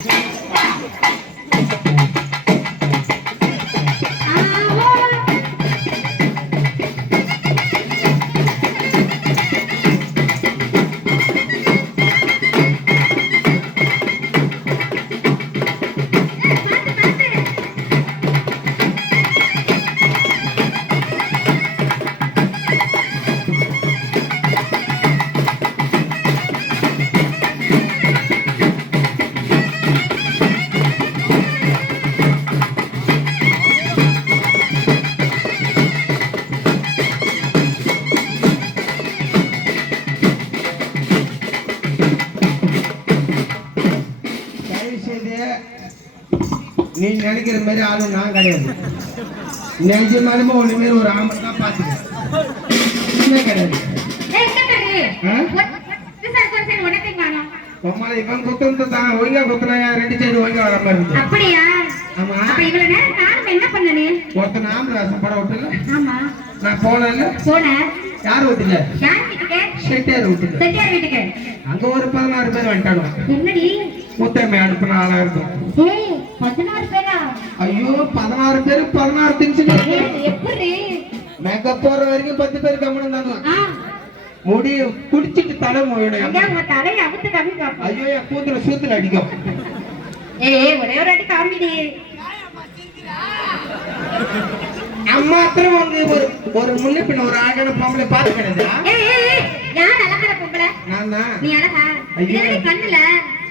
நீ நினைக்கிற மாதிரி ஆளும் நான் கிடையாது. நிஜமாலுமே ஒண்ணு மாரி ஒரு ஆம்பளை தான் பாத்துக்கிறேன் கிடையாது. இவன் குத்துறது தான் ஒழுங்கா குத்துனா ரெண்டு சைடு ஒழுங்கா வர மாதிரி இருக்கு. அப்படியா? ஆமா. அப்ப இவ்வளவு நேரம் நான் என்ன பண்ணனே? ஒருத்தன் ஆம்பளை ரசம் படம் விட்டல. ஆமா. நான் போனேன்ல. போனேன். யார் விட்டல? யார் வீட்டுக்கு? செட்டியார் வீட்டுக்கு. செட்டியார் வீட்டுக்கு. அங்க ஒரு 16 பேர் வந்துட்டாங்க. என்னடி? முத்தமே அனுப்புன ஆளா இருக்கும். ஏய் 16 பேரா? ஐயோ 16 பேர் 16 திங்ஸ். எப்படி? மேக்கப் போற வரைக்கும் 10 பேர் கம்மணும் தாங்க. முடி குடிச்சிட்டு தலை மூடணும். அங்க உங்க தலைய அவுத்து காமி பாப்போம். ஐயோ என் கூத்துல சூத்துல அடிக்கும். ஏய் ஒரே ஒரு அடி காமிடி. அம்மா அப்புறம் ஒரு முன்ன பின்ன ஒரு அழகான பொம்பளை பாத்து கிடந்தா. ஏய் யார் அழகான பொம்பளை? நான் தான். நீ அழகா? இது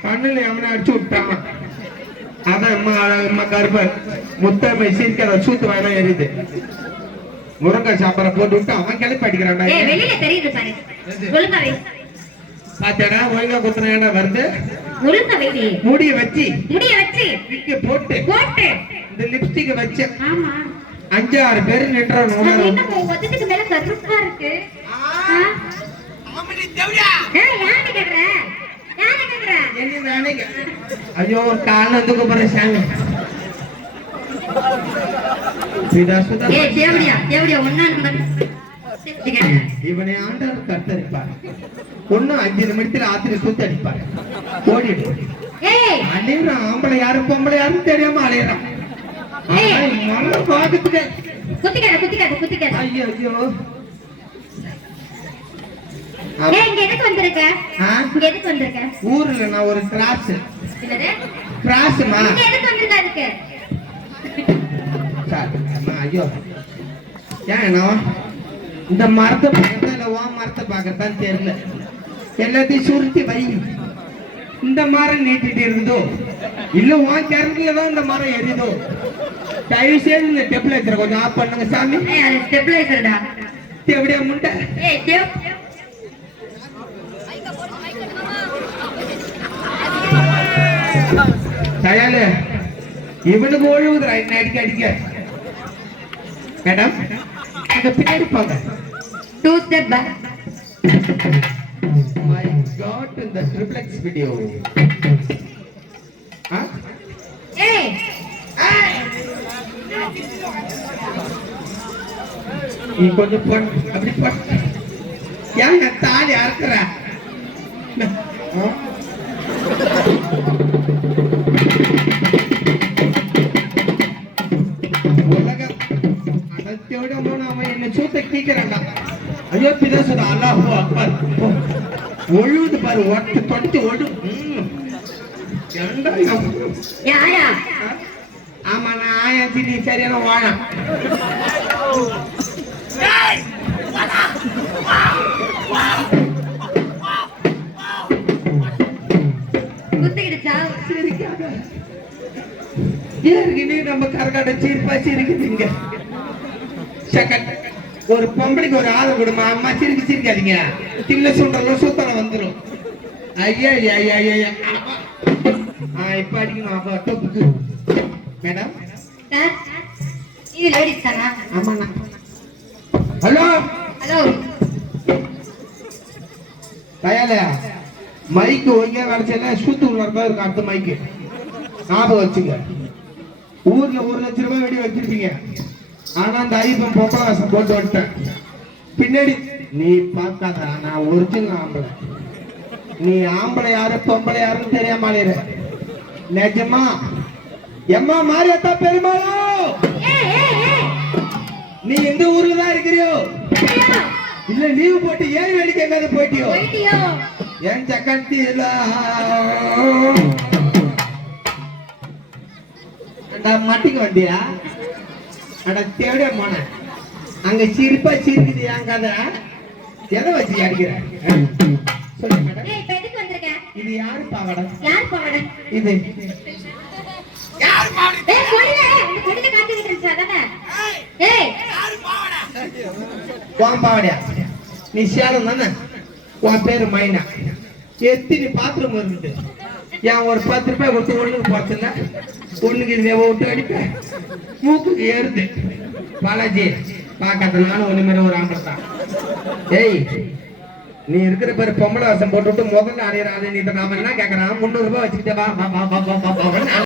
கண்ணுல அவனை அடிச்சு விட்டான். அதான் அம்மா கருப்ப முத்தமை சீர்க்கிற சூத்து வாயில எரியுது. முருங்கை சாப்பாட போட்டு விட்டு அவன் கிளப்பி அடிக்கிறான்டா. வெளியில தெரியுது பாரு. ஒழுங்கா வை. பாத்தேடா ஒழுங்கா குத்துறேன்னா வருது. ஒழுங்கா வை. முடிய வச்சு இங்க போட்டு இந்த லிப்ஸ்டிக் வச்சு. ஆமா 5-6 பேர் நின்றானோ. இன்னும் ஒதுக்கு மேல கருப்பா இருக்கு. ஆமடி தேவயா. யானை கேக்குற? என்ன நானே. ஐயோ ஒரு கால்ல வந்து கூப்பிடுற சாமி. சுதா ஏய் தேவடியா ஒண்ணான்னு இவனை ஆண்டாள் கத்தரிப்பார். ஒண்ணு 5 நிமிடத்துல ஆத்திர சுத்தி அடிப்பாரு. ஓடிடு. ஏய் அலையறான். ஆம்பளை யாரு பொம்பளை யாருன்னு தெரியாம அலையறான். மரண பாத்துட்டு குத்திக்காத. ஐயோ இங்க எதுக்கு வந்திருக்க? ஊர்ல நான் ஒரு கிராஸ். என்னது? கிராஸ்மா. இங்க எதுக்கு வந்திருக்க? அதுக்கு சார் அம்மா ஐயோ. ஏன்னா இந்த மரத்தை பார்க்கறதா இல்ல ஓ மரத்தை பார்க்கறதான்னு தெரியல. எல்லாத்தையும் சுருட்டி வை. இந்த மரம் நீட்டிட்டு இருந்தோ இல்ல உன் கரண்ட்ல தான் இந்த மரம் எரியுதோ. தயவு செய்து இந்த ஸ்டெபிளைசர் கொஞ்சம் ஆஃப் பண்ணுங்க சாமி. ஸ்டெபிளைசர்டா. எப்படியா முண்டை? தயாலு இவனுக்கு ஒழுகுதுரா என்ன அடிக்க. மேடம் அங்க பின்னாடி போங்க. 2 step back. My God in the triplex video. ஏய் நீ கொஞ்சம் போ அப்படி போ. ஏன் தாலி அறுக்கற? உலகம் அடத்தோட அவன் என்ன சூத்த கீக்கிறான்டா. ஐயோ பிதாசுதா அல்லாஹு அக்பர். ஒழுது பாரு ஒட்டு தொட்டு ஒடு. யாரா? ஆமா நான் ஆயாச்சி நீ சரியான வாழ. நம்ம கரகாட்ட சீர்பாச்சி இருக்குதுங்க. ஒரு பொம்பளைக்கு ஒரு ஆதரவு கொடுமா. அம்மா சிரிக்காதீங்க. தில்ல சுண்டெல்லாம் சூத்தனை வந்துடும். ஐயா இப்ப அடிக்கணும். அப்ப டொப்புக்கு மேடம் இது லேடிஸ் தானா? ஆமாண்ணா. ஹலோ தயாலயா மைக்கு ஒழுங்கா வரைச்சல சூத்து உள்ளதா இருக்கு. அடுத்த மைக்கு ஞாபகம் வச்சுங்க. ஊர்ல 1 லட்சம் ரூபாய் வெடி வச்சிருப்பீங்க. ஆனா அந்த ஐயப்பன் பொம்பளாசம் போட்டு வந்துட்டேன். பின்னாடி நீ பார்க்காத நான் ஒரிஜினல் ஆம்பளை. நீ ஆம்பளை யாரு பொம்பளை யாருன்னு தெரியாம அலையிற. நிஜமா எம்மா மாரியத்தா பெருமாளோ, நீ எந்த ஊர்ல தான் இருக்கிறியோ? இல்ல லீவ் போட்டு ஏன் வேலைக்கு எங்காவது போயிட்டியோ? ஏன் சக்கத்தில மாட்டிக்கு வந்தியா? அட தேட போன அங்க சிரிப்பா சிரிக்குது என் கதை. எதை வச்சு அடிக்கிற? சொல்லு மேடம். இது யாரு பாவாடை? இது உன் பாவாடியா? நீ சேலம் தானே? உன் பேரு மைனா. எத்தனை பாத்திரம் இருந்து ஏன் ஒரு 10 ரூபாய் கொடுத்து ஒண்ணுக்கு போச்சுன்னா ஒண்ணுக்கு இது விட்டு அடிப்பேன், மூக்குக்கு ஏறுது. பாலாஜி பாக்கிறதுனால ஒண்ணு மாதிரி ஒரு ஆம்பளை தான். ஏய், நீ இருக்கிற பேரு பொம்பளை வருஷம் போட்டுவிட்டு முதல்ல அடையிறாது. நீ நாம என்ன கேட்கறான்? 300 ரூபாய் வச்சுக்கிட்டே வா வா வா வா வா வா